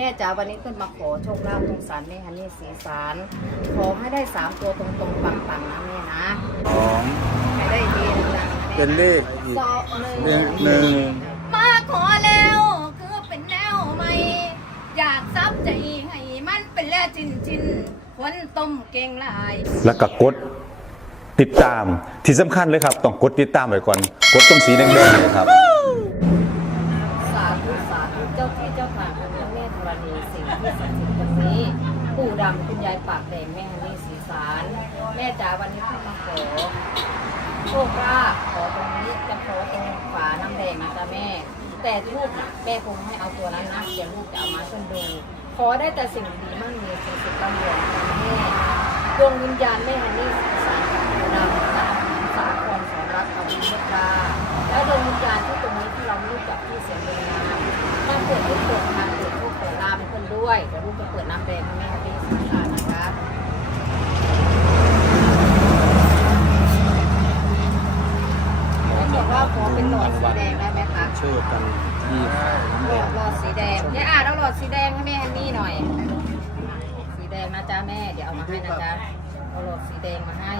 แม่จ๋าวันนี้ขึ้นมาขอโชคลาภตรงสารแม่ฮันนี่สีสารขอให้ได้สามตัวตรงๆปังๆนะแม่นะสองให้ได้ดีดังๆนะแม่เป็นเลขอีกสองหนึ่งหนึ่งหนึ่งมาขอแล้ว คือเป็นแนวใหม่ อยากซับใจให้มันเป็นแล่จินจินๆวันต้มเก่งหลาย แล้วก็กดติดตามที่สำคัญเลยครับ ต้องกดติดตามไว้ก่อน กดตรงสีแดงๆเลยครับสา ธุสาธุเจ้าที่เจ้าทางคุณพระแม่ธรณีสิ่งที่ศักดิ์สิทธิ์ตรงนี้ปู่ดำคุณยายปากแดงแม่ฮันนี่สีสารแม่จ๋าวันนี้ขึ้นมาขอโชคลาภขอตรงนี้จะขอตรงฝาน้ำแดงนะจ๊ะแม่ แต่ทูบแม่คงให้เอาตัวนั้นนะเดี๋ยวลูกจะเอามาขึ้นดู ขอได้แต่สิ่งดีมั่งมีสิ่งสุขลำรวยนแม่ดวงวิญญาณแม่ฮันนี่สีสารกับปู่ดำนะสาครสอนรักเอาวิเมตตาแล้วดวงวิญญาณที่ตรงนี้ที่เราไม่รู้จักที่เสียงเรียนา ด้วย เดี๋ยวลูกจะเปิดน้ำแดงให้แม่ฮันนี่สีสารนะคะแล้วบอกว่าขอเป็นหลอดสีแดงได้ไหมคะโชคกันที่หลอดหลอดสีแดงเนี่ยอะแล้วหลอดสีแดงให้แม่ฮันนี่หน่อย สีแดงนะจ๊ะแม่ เดี๋ยวเอามาให้นะจ๊ะเอาหลอดสีแดงมาให้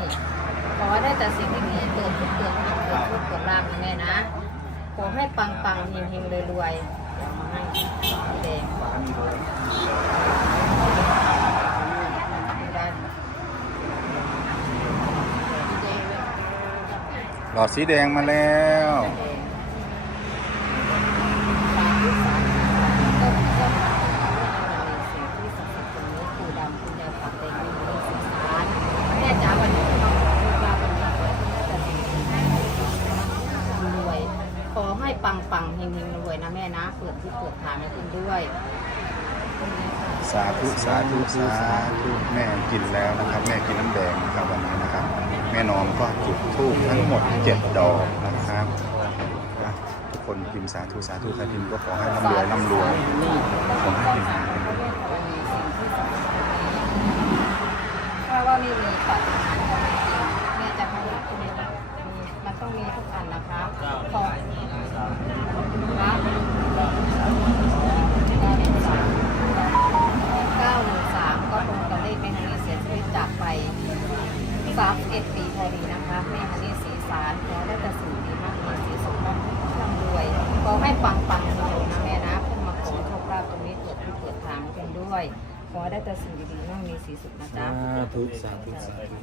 ขอให้ได้แต่สิ่งดีๆเกิดขึ้นเกิดขึ้นเกิดขึ้นเกิดร่างนะแม่นะขอให้ปังปังๆเฮงเฮงๆรวยๆเดี๋ย วเอามาให้สีแดงไม่ได้หลอดสีแดงมาแล้ว ปังปังๆเฮงเฮงรวยนะแม่นะ เปิดที่เปิดทางให้คุณด้วย สาธุสาธุสาธุแม่กินแล้วนะครับ แม่กินน้ำแดงนะครับวันนี้นะครับ แม่นอมก็จุดธูปทั้งหมดเจ็ดดอกนะครับอะทุกคนพิมพ์สาธุสาธุใครพิมพ์ก็ขอให้ร่ำรวยร่ำรวยขอให้พิมพ์ถ้าว่าไม่มีปฏิหา มันต้องมีทุกอันนะคะขอครับเก้าหนึ่งสามก็ตรงกับเลขแม่ฮันนี่เสียชีวิตจากไปสามเอ็ดปีพอดีนะคะแม่ฮันนี่สีสารขอได้แต่สิ่งดีมากมีสีสมบัติร่ำรวยขอให้ปังปังๆเลยนะแม่นะขึ้นมาขอโชคลาภตรงนี้เกิดที่เกิดทางให้เป็นด้วย ขอให้ได้แต่สิ่งดีๆมั่งมีสีสุขนะจ๊ะ สาธุสาธุสาธุ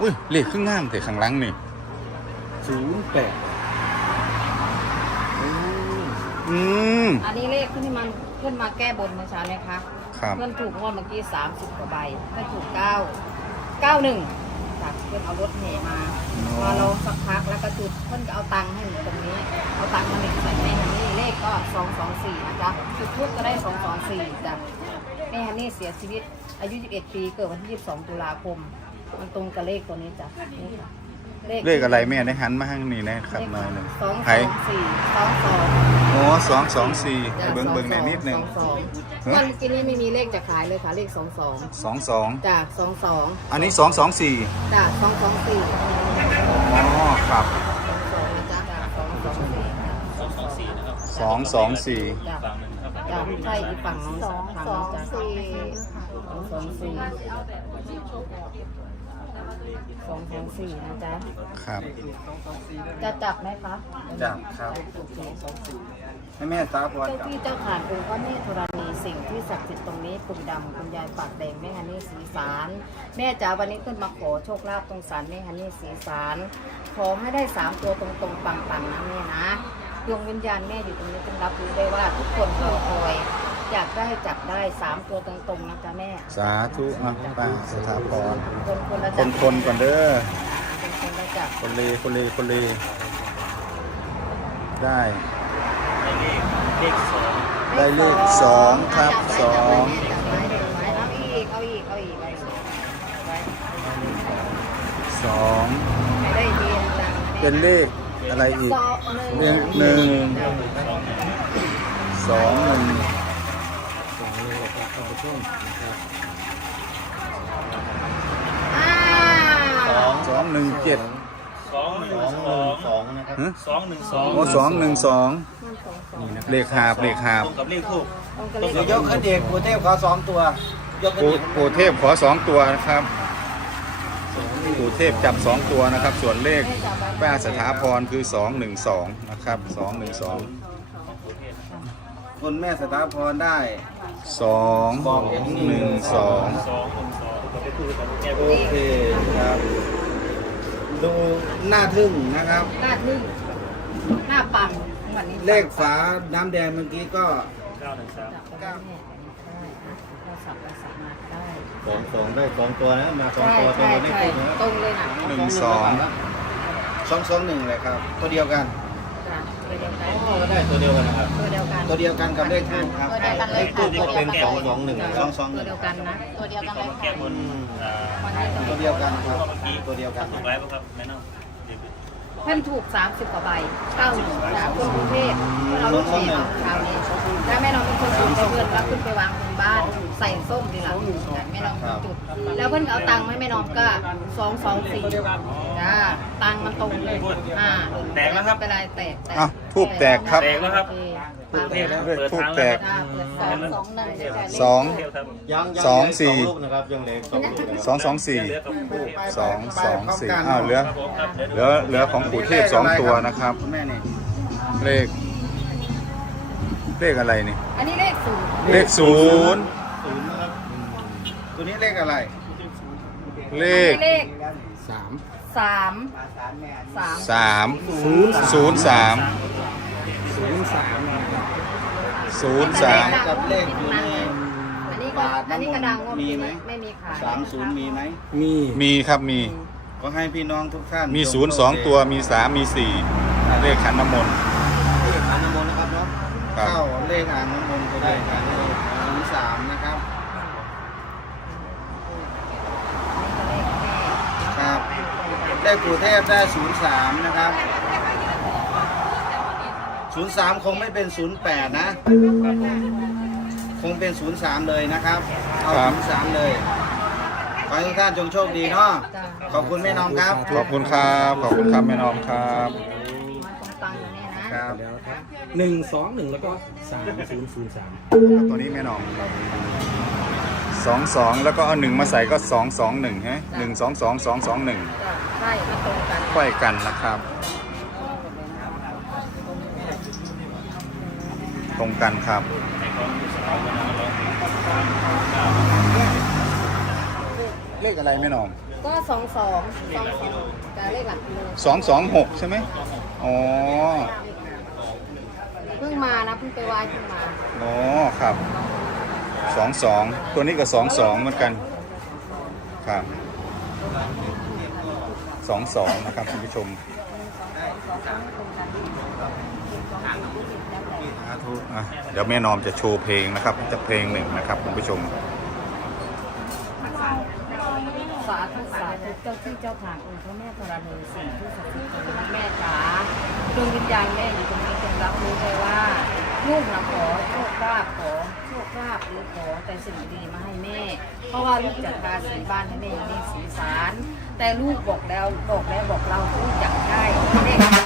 อุ้ยเลขขึ้นงามแต่ข้างหลังนี่ศูนย์แปดอืมอันนี้เลขขึ้นที่มันขึ้นมาแก้บนเมื่อเช้าเนี่ยคะครับ เพื่อนถูกงวดเมื่อกี้สามสิบกว่าใบเพื่อนถูกเก้าเก้าหนึ่ง จากเพื่อนเอารถแห่มามาลองสักพักแล้วก็จุดเพื่อนก็เอาตังค์ให้หนูตรงนี้ เอาตังค์มาหนึ่งใส่แม่ฮันนี่เลขก็สองสองสี่นะจ๊ะจุดทุกก็ได้สองสองสี่จ้ะแม่ฮันนี่เสียชีวิตอายุ 21 ปีเกิดวันที่ 22 ตุลาคม มันตรงกับเลขตัวนี้จ้ะนี่ค่ะ เลขอะไรแม่ได้หันมาข้างนี้นะครับหน่อยหนึ่งสองไทสอยงสี่สองสองโอ้สองสองสี่เบิ้งเบิ้งในนิดหนึ่งสองสองวันกินนี้ไม่มีเลขจะขายเลยค่ะเลขสองสองสองสองจากสองสองอันนี้สองสองสี่จากสองสองสี่อ๋อครับสองจ้าจากสองสองสี่สองสองสี่จากจากใช่อีกฝั่งน้องสองสองสี่สองสองสี่ สองสองสี่นะจ๊ะ ครับ จะจับไหมคะจับครับ โอเคให้แม่ตาบอดเจ้าที่เจ้าขานองค์พระแม่ธรณีสิ่งที่ศักดิ์สิทธิ์ตรงนี้ปุ่มดำคุณยายปากแดงแม่ฮันนี่สีสารแม่จ๋าวันนี้ขึ้นมาขอโชคลาภตรงสารแม่ฮันนี่สีสารขอให้ได้สามตัวตรงๆปังๆนะแม่นะดวงวิญญาณแม่อยู่ตรงนี้จงรับรู้ได้ว่าทุกคนรอคอย อยากได้จับได้สามตัวตรงๆนะจ๊ะแม่สาธุอะป้าสถาพรคนคนละคจันบคนก่อนเด้อคนคนละจับคนเลคนเลคนเลได้ได้เลขสองครับสอง จับไว้จับไว้เอาอีกเอาอีกเอาอีกเอาอีกไว้สองให้ได้ดีจังเป็นเลขอะไรอีก สองหนึ่งหนึ่งสองหนึ่ง อ้าวสองหนึ่งเจ็ดสองหนึ่งสองสองนะครับฮะสองหนึ่งสองโอ้สองหนึ่งสองมันสองสองเลขหาบเลขหาบตรงกับเลขทูบตรงกันเลยเดี๋ยวยกขึ้นเด็กปู่เทพขอสองตัวยกขึ้นปู่เด็กปู่เทพขอสองตัวนะครับปู่เทพจับสองตัวนะครับ ส่วนเลขป้าสถาพรคือสองหนึ่งสองนะครับสองหนึ่งสองคุณแม่สถาพรได้ สองหนึ่งสองสองหนึ่งสองกับเลขทูบกับแก้บโอนเคครับดูหน้าทึ่งนะครับ หน้าทึ่งหน้าปังวันนี้เลขฝาน้ำแดงเมื่อกี้ก็เก้าหนึ่งสามจับก็ได้แม่อันนี้ได้นะเราสับเราสับมาก็ได้สองสองได้สองตัวนะมาสองใช่ตัวตัวใช่นี้ใช่ถูกนะตรงเลยนะหนึ่งสองสองสองหนึ่งเลยครับ ตัวเดียวกันจ้ะ ตัวเดียวกันก็ได้ตัวเดียวกันนะครับ ตัวเดียวกันตัวเดียวกันกับเลขทูบครับตัวเดียวกันเลยเลขทูบก็เป็นสองสองหนึ่งสองสองหตัวนึ่งเดียวกันนะตัวเดียวกันเลยแก้บนอ่าวันนี้ตัวเดียวกันครับตัวเดียวกันถูกไว้ป่ะครับแม่น้อง เดี๋ยวเพิ่นถูก 30 กว่าใบเก้าหนึ่งจากคนกรุงเทพเพื่อนเราลูกเสียเอาเช้านี้แล้วแม่น้องเป็นคนจุดเพื่อนรับขึ้นไปวางบนบ้านใส่ส้มดีหลังแม่น้องเป็นจุด แล้วเพิ่นเอาตังค์ให้แม่น้องก็สองสองสี่จ้าตังค์มันตรงเลยอ่าแตกแล้วครับเป็นไรแตกแตกอะทูบแตกครับ แตกแล้วครับ โอเคปาเลขทูบแตกจ้าเปิดสองสองหนึ่งเดี๋ยวจะสอง เที่ยวครับยังยังสองสี่ลูกนะครับยังเหลือสองลูกนะครับสองสองสี่เหลือกับผู้เทพสองสองสี่อ้าวเหลือครับผมครับเหลือเหลือของปู่เทพสองตัวนะครับคุณแม่นี่เลข เลขอะไรนี่ อันนี้เลขศูนย์เลขศูนย์ศูนย์นะครับตัวนี้เลขอะไรเลอันขนี้เลขสามสามสามสามศูนย์ศูนย์สามศูนย์สามนะครับ ศูนย์สามกับเลขอยู่ในอันนี้ก็อันนี้กระดังว่ามีไหมไม่มีขายสามศูนย์มีไหมมีมีครับมี ก็ให้พี่น้องทุกท่านมีจศูนย์สองตัวมีสามมีสี่เลขขันน้ำมนต์เลขอ่างน้ำมนต์นะครับเนาะครับเข้าเลขอ่างน้ำมนต์ก็ได้ครับเลขศูนย์สามนะครับครับได้ปู่เทพได้ศูนย์สามนะครับ ศูนย์สามคงไม่เป็นศูนย์แปดนะ คงเป็นศูนย์สามเลยนะครับ เอาครับ ศูนย์สามเลย ขอให้ทุกท่านจงโชคดีเนาะจ้าขอบคุณแม่น้องครับ ขอบคุณครับ ขอบคุณครับแม่น้อมครับมาตรงตังค์อยู่นี่นะ ครับ แล้วครับหนึ่งสองหนึ่งแล้วก็สามศูนย์ศูนย์สามตัวนี้แม่น้องสองสองแล้วก็เอาหนึ่งมาใส่ก็สองสองหนึ่งฮะหนึ่งสองสองสองสองหนึ่งจ้าใช่มาตรงกัน ค่อยกันนะครับ ตรงกันครับ เลขอะไรแม่น้องก็สองสองสองสองแต่เลขหลักกิโลสองสองหกใช่ไหมอ๋อเพิ่งมานะเพิ่งไปไหว้เพิ่งมาอ๋อครับสองสองตัวนี้ก็สองสองเหมือนกันครับสองสองนะครับคุณผู้ชม อะเดี๋ยวแม่นอมจะโชว์เพลงนะครับจะเพลงหนึ่งนะครับคุณผู้ชม สาธุสาธุเจ้าที่เจ้าทางองค์พระแม่ธรณีสิ่งที่ศักดิ์สิทธิ์ของแม่จ๋าดวงวิญญาณแม่อยู่ตรงนี้จงรับรู้เลยว่าลูกนะขอโชคลาภขอโชคลาภหรือขอแต่สิ่งดีมาให้แม่ เพราะว่าลูกจัดทาสีบ้านให้แม่อย่างนี้สีสาร แต่ลูกบอกแล้วบอกแล้วบอกเราลูกอยากได้เลขมันสวยขึ้น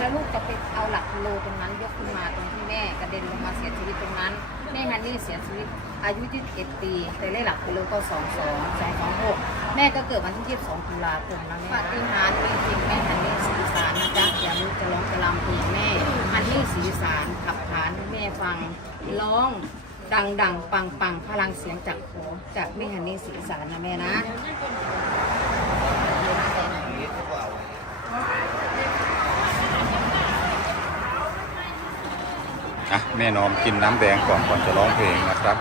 แล้วลูกจะไปเอาหลักกิโลตรงนั้นยกขึ้นมาตรงที่แม่กระเด็นลงมาเสียชีวิตตรงนั้น แม่ฮันนี่เสียชีวิตอายุ21ปีแต่เลขหลักกิโลก็ 22 226 แม่ก็เกิดวันที่ 22ตุลาคมนะแม่ปฏิหารจริงแม่ฮันนี่สีสารนะจ๊ะอย่าลูกจะร้องจะรำเพลงแม่ฮันนี่สีสารขับขานให้แม่ฟังร้องดังดังปังปังพลังเสียงจากขอจากแม่ฮันนี่สีสารนะแม่นะ อะแม่นอมกินน้ำแดงก่อนก่อนจะร้องเพลงนะครับ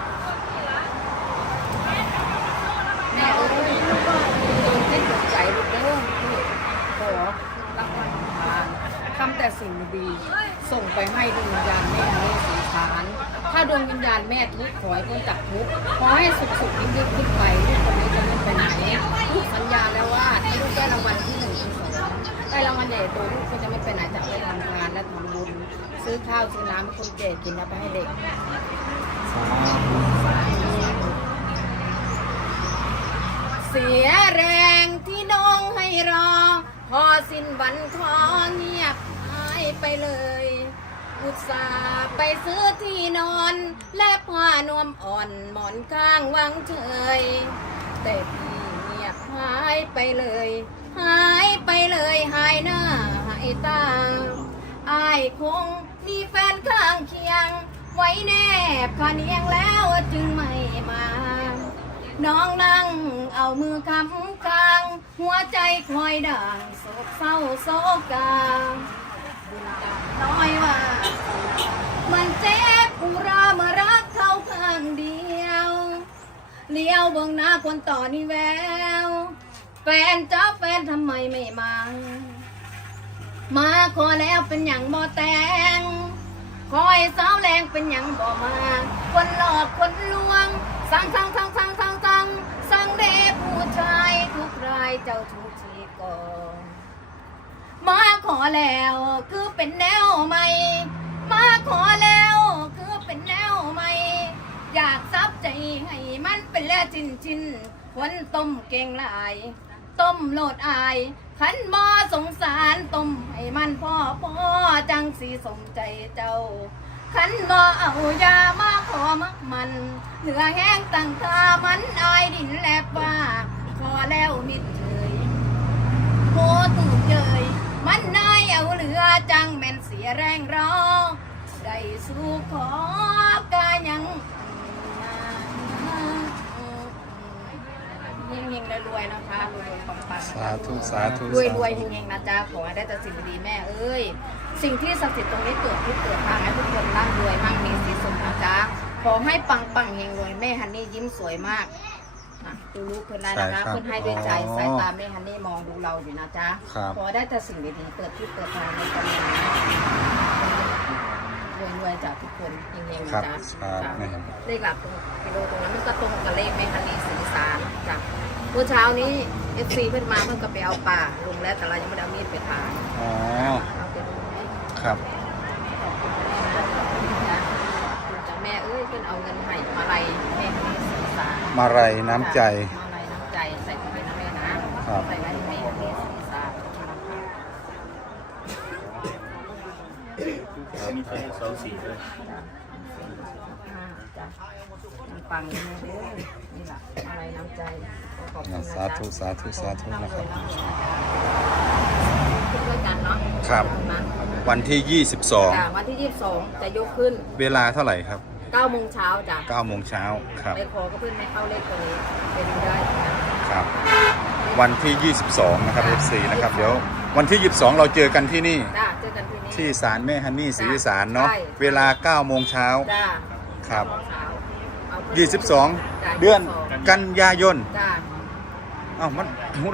แม่เอ้ยโดนเล่นดวงใจลูกเด้อขอรับวันทานทำแต่สิ่งดีส่งไปให้ดวงวิญญาณแม่นี้สีฐานถ้าดวงวิญญาณแม่ทุกข์ขอให้พ้นจากทุกข์ขอให้สุขสุขยิ่งยิ่งขึ้นไปลูกคนนี้จะไม่ไปไหนลูกสัญญาแล้วว่าถ้าลูกได้รางวัลที่หนึ่งที่สองได้รางวัลใหญ่โตลูกก็จะไม่ไปไหนจากไปทำงานและทำบุญ ซื้อข้าวซื้อน้ำให้คนแก่กินแล้วไปให้เด็กเสียแรงที่ดองให้รอ พอสิ้นวันขอเงียบหายไปเลยอุตส่าห์ไปซื้อที่นอน และผ้านวมอ่อนหมอนข้างวางเฉยแต่พี่เงียบหายไปเลย หายไปเลยหายหน้าหายตาอายคง มีแฟนข้างเคียง ไว้แนบขาเนียงแล้วจึงไม่มา น้องนั่งเอามือคำกลาง หัวใจคอยด่างโศกเศร้าโศกาบุญดาน้อยว่า มันเจ็บอุรามารักเขาข้างเดียวเลี้ยวเบื้องหน้าคนต่อนี่แวว แฟนเจ้าแฟนทำไมไม่มา มาขอแล้วเป็นอย่างบ่แต่งคอยสาวแรงเป็นอย่างบ่มา คนหลอกคนลวงสั่งสั่งสั่งสั่งสั่งสั่งสั่งเดผู้ชายทุกรายเจ้าทุกทีก่อนมาขอแล้วคือเป็นแนวใหม่ มาขอแล้วคือเป็นแนวใหม่ อยากซับใจให้มันเป็นแล้วจินจินคนต้มเก่งหลาย ต้มโลดอาย ขันบ่สงสารต้มให้มันพ่อพ่อจังสีสมใจเจ้าขันบ่เอายามาขอมักมันเหลือแห้งตั้งตามันอายดินแลบว่าพอแล้วมิดเฉยโคตูเจยมันนายเอาเหลือจังแม่นเสียแรงรอได้สู่ขอกายังเฮงๆรวยๆนะคะรวยๆปังๆ สาธุสาธุรวยรวยๆเฮงๆนะจ๊ะขอให้ได้แต่สิ่งดีๆแม่เอ้ย สิ่งที่ศักดิ์สิทธิ์ตรงนี้เกิดที่เกิดทางให้ทุกคนร่ำรวยมั่งมีสีสุขนะจ๊ะขอให้ปังปังๆเฮงรวยแม่ฮันนี่ยิ้มสวยมากนะดูลูกเพื่อนได้นะคะเพื่อนให้ด้วยใจสายตาแม่ฮันนี่มองดูเราอยู่นะจ๊ะครับขอได้แต่สิ่งดีๆเปิดที่เปิดทางในตำแหน่งรวยรวยๆจากทุกคนเฮงๆครันะบจ๊ะครับแม่เลขหลักตรงกิโลตรงนั้นมันก็ตรงกับเลขแม่ฮันนี่สีสารจ้ะ เมื่อเช้านี้เอฟซีเพิ่นมาเพิ่นก็ไปเอาป่าลงแล้วแต่เรายังไม่ได้เอามีดไปทางอ๋อ เอาไปดูไหมครับจากแม่เอ้ยเพิ่นเอาเงินให้มาลัยแม่ฮันนี่สีสารมาลัยน้ำใจมาลัยน้ำใจใส่ถุงไปนะแม่นะครับ ใส่ไว้ให้แม่ฮันนี่สีสารมีแค่สองสี่ด้วย จ้ะปังๆเลยเด้อนี่แหละอะไรน้ำใจขอบคุณนะสาจ๊ะธุสาธุสาธุนะครับขึ้นด้วยกันเนาะครับนะวันที่ จ้ะวันที่ 22 จะยกขึ้น22 เวลาเท่าไหร่ครับ9โมงเช้าจ้ะ9โมงเช้าครับไปขอก็เพื่อนไม่เข้าเลขตรงนี้ไปดูได้นะครับ วันที่ 22 นะครับ FC นะครับเดี๋ยววันที่ 22 เราเจอกันที่นี่ จ้ะเจอกันที่นี่ ที่ศาลแม่ฮันนี่ศรีอีสารเนาะใช่ เวลา9โมงเช้า จ้ะ ครับ9โมงเช้าเอาเพื่อน22เดือนกันยายนจ้ะอ้าวมัน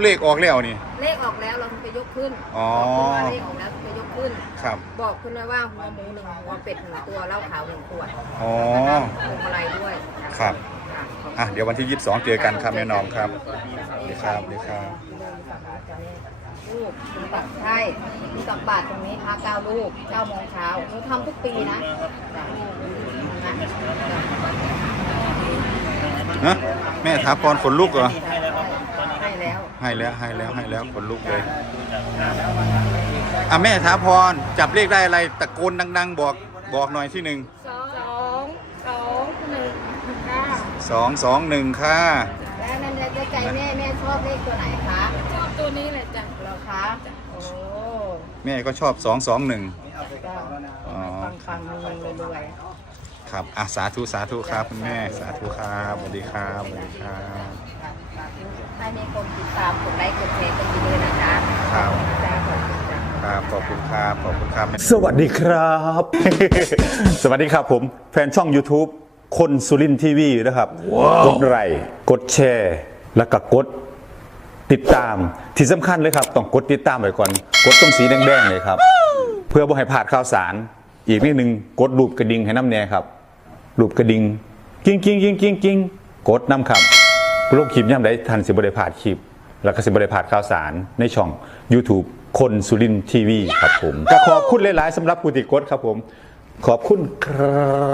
เลขออกแล้วนี่ เลขออกแล้วเราถึงไปยกขึ้นอ๋อ บอกคุณว่าเลขออกแล้วถึงไปยกขึ้น ครับบอกคุณไว้ว่าหัวหมูหนึ่งหัวเป็ดหนึ่งตัวเหล้าขาวหนึ่งขวดอ๋อนะคะพวงมาลัยด้วยนะครับจ้ะขอบคุณ อะเดี๋ยววันที่ 22 เจอกันครับแม่น้องครับสวัสดีครับสวัสดีครับ ลูกมีตักใช่มีตักบาทตรงนี้พาเก้าลูกเก้าโมงเช้าหนูทำทุกปีนะจ้ะนะ ฮะแม่ถาพรขนลุกเหรอให้แล้วให้แล้วให้แล้วให้แล้วขนลุกเลยอะแม่ถาพรจับเลขได้อะไรตะโกนดัง ๆ บอกบอกหน่อยที่หนึ่งสองสองหนึ่งค่ะสองสองหนึ่งค่ะแล้วนั่นจะใจแม่แม่ชอบเลขตัวไหนคะชอบตัวนี้เลยจ้ะเหรอคะโอ้แม่ก็ชอบสองสองหนึ่งก็อ๋อฟังฟังๆรวยๆรวย ครับอะสาธุสาธุครับคุณแม่สาธุครับสวัสดีครับสวัสดีครับๆให้มีคนติดตามกดไลค์กดแชร์กันเยอะๆนะคะครับจ้าขอบคุณจ้าครับขอบคุณครับขอบคุณครับสวัสดีครับ สวัสดีครับผมแฟนช่อง YouTube คนสุรินทีวีนะครับ กดไลค์กดแชร์ แล้วก็กดติดตามที่สำคัญเลยครับ ต้องกดติดตามไว้ก่อน กดตรงสีแดงๆเลยครับ เพื่อบ่ให้พลาดข่าวสาร อีกนิดนึงกดรูปกระดิ่งให้น้ำแน่ครับ รูปกระดิ่งกิ้งกิ้งกิ้งกิ้งกิ้งกดน้ำครับลูกคลิปย่ำได้ทันสิบริพาดคลิป แล้วก็สิบริพาดข่าวสารในช่อง YouTube คนสุรินทีวีครับผมก็ขอบคุณหลาย ๆสำหรับผู้ติดกดครับผม ขอบคุณครับ